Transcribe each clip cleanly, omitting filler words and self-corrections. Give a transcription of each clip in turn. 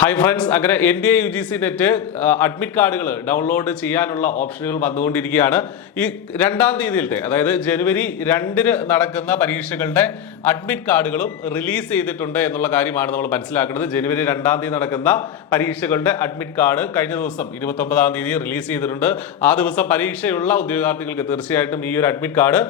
Hi friends, അങ്ങനെ NDA UGC net admit കാർഡുകൾ download ചെയ്യാനുള്ള ഓപ്ഷനുകൾ വന്നുകൊണ്ടിരിക്കുകയാണ്. ഈ 2-ാം തീയതിയിലത്തെ, അതായത് ജനുവരി 2-ന് നടക്കുന്ന പരീക്ഷകളുടെ അഡ്മിറ്റ് കാർഡുകളും റിലീസ് ചെയ്തിട്ടുണ്ട് എന്നുള്ള കാര്യമാണ് നമ്മൾ മനസ്സിലാക്കുന്നത്. ജനുവരി 2-ാം തീയതി നടക്കുന്ന പരീക്ഷകളുടെ അഡ്മിറ്റ് കാർഡ് കഴിഞ്ഞ ദിവസം 29-ാം തീയതി റിലീസ് ചെയ്തിട്ടുണ്ട്. ആ ദിവസം പരീക്ഷയുള്ള ഉദ്യോഗാർത്ഥികൾക്ക് തീർച്ചയായിട്ടും ഈ ഒരു അഡ്മിറ്റ് കാർഡ്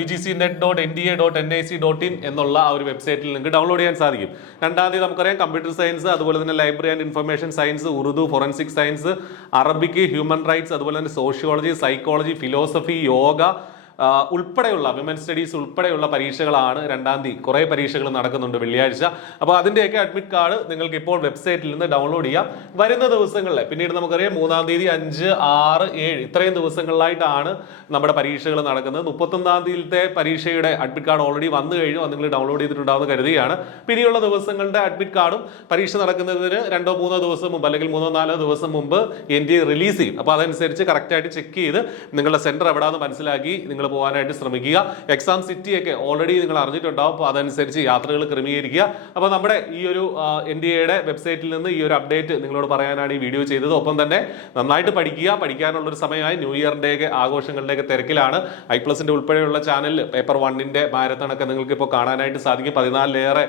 ugcnet.nda.nic.in എന്നുള്ള ആ ഒരു വെബ്സൈറ്റിൽ നിങ്ങൾക്ക് ഡൗൺലോഡ് ചെയ്യാൻ സാധിക്കും. 2-ാം തീയതി നമുക്കറിയാം കമ്പ്യൂട്ടർ സയൻസ്, അതുപോലെ തന്നെ library and information science, Urdu, forensic science, Arabic, human rights, അതുപോലെ തന്നെ സോഷ്യോളജി, സൈക്കോളജി, ഫിലോസഫി, യോഗ ഉൾപ്പെടെയുള്ള വിമൻ സ്റ്റഡീസ് ഉൾപ്പെടെയുള്ള പരീക്ഷകളാണ് 2-ാം തീയതി. കുറേ പരീക്ഷകൾ നടക്കുന്നുണ്ട് വെള്ളിയാഴ്ച. അപ്പോൾ അതിൻ്റെയൊക്കെ അഡ്മിറ്റ് കാർഡ് നിങ്ങൾക്ക് ഇപ്പോൾ വെബ്സൈറ്റിൽ നിന്ന് ഡൗൺലോഡ് ചെയ്യാം. വരുന്ന ദിവസങ്ങളിൽ പിന്നീട് നമുക്കറിയാം 3-ാം തീയതി, 5, 6, 7 ഇത്രയും ദിവസങ്ങളിലായിട്ടാണ് നമ്മുടെ പരീക്ഷകൾ നടക്കുന്നത്. 31-ാം തീയതിയിലത്തെ പരീക്ഷയുടെ അഡ്മിറ്റ് കാർഡ് ഓൾറെഡി വന്നു കഴിഞ്ഞു. അത് നിങ്ങൾ ഡൗൺലോഡ് ചെയ്തിട്ടുണ്ടാവുന്ന കരുതിയാണ്. പിന്നെയുള്ള ദിവസങ്ങളുടെ അഡ്മിറ്റ് കാർഡും പരീക്ഷ നടക്കുന്നതിന് 2-3 ദിവസം മുമ്പ് അല്ലെങ്കിൽ 3-4 ദിവസം മുമ്പ് NDA റിലീസ് ചെയ്യും. അപ്പോൾ അതനുസരിച്ച് കറക്റ്റായിട്ട് ചെക്ക് ചെയ്ത് നിങ്ങളുടെ സെന്റർ എവിടെയാണെന്ന് മനസ്സിലാക്കി നിങ്ങൾ പോകാനായിട്ട് ശ്രമിക്കുക. എക്സാം സിറ്റിയൊക്കെ ഓൾറെഡി നിങ്ങൾ അറിഞ്ഞിട്ടുണ്ടാവും. അപ്പോൾ അതനുസരിച്ച് യാത്രകൾ ക്രമീകരിക്കുക. അപ്പോൾ നമ്മുടെ ഈ ഒരു NDAയുടെ വെബ്സൈറ്റിൽ നിന്ന് ഈ ഒരു അപ്ഡേറ്റ് നിങ്ങളോട് പറയാനാണ് ഈ വീഡിയോ ചെയ്തത്. ഒപ്പം തന്നെ നന്നായിട്ട് പഠിക്കാനുള്ളൊരു സമയമായി. ന്യൂ ഇയറിൻ്റെയൊക്കെ ആഘോഷങ്ങളുടെയൊക്കെ തിരക്കിലാണ്. i+ന്റെ ഉൾപ്പെടെയുള്ള ചാനലിൽ പേപ്പർ 1-ന്റെ മാരത്തണൊക്കെ നിങ്ങൾക്ക് ഇപ്പോൾ കാണാനായിട്ട് സാധിക്കും. 14-ലേറെ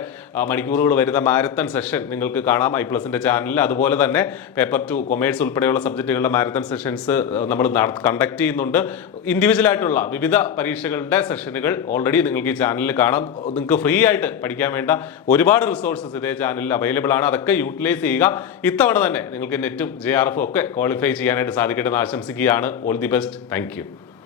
മണിക്കൂറുകൾ വരുന്ന മാരത്തൺ സെഷൻ നിങ്ങൾക്ക് കാണാം i+ന്റെ ചാനലിൽ. അതുപോലെ തന്നെ പേപ്പർ 2 കൊമേഴ്സ് ഉൾപ്പെടെയുള്ള സബ്ജക്റ്റുകളുടെ മാരത്തൺ സെഷൻസ് നമ്മൾ കണ്ടക്ട് ചെയ്യുന്നുണ്ട്. ഇൻഡിവിജ്വൽ ആയിട്ടുള്ള വിവിധ പരീക്ഷകളുടെ സെഷനുകൾ ഓൾറെഡി നിങ്ങൾക്ക് ഈ ചാനലിൽ കാണാം. നിങ്ങൾക്ക് ഫ്രീ ആയിട്ട് പഠിക്കാൻ വേണ്ട ഒരുപാട് റിസോഴ്സസ് ഇതേ ചാനലിൽ അവൈലബിൾ ആണ്. അതൊക്കെ യൂട്ടിലൈസ് ചെയ്യുക. ഇത്തവണ തന്നെ നിങ്ങൾക്ക് നെറ്റും JRF ഒക്കെ ക്വാളിഫൈ ചെയ്യാനായിട്ട് സാധിക്കട്ടെ എന്ന് ആശംസിക്കുകയാണ്. All the best. Thank you.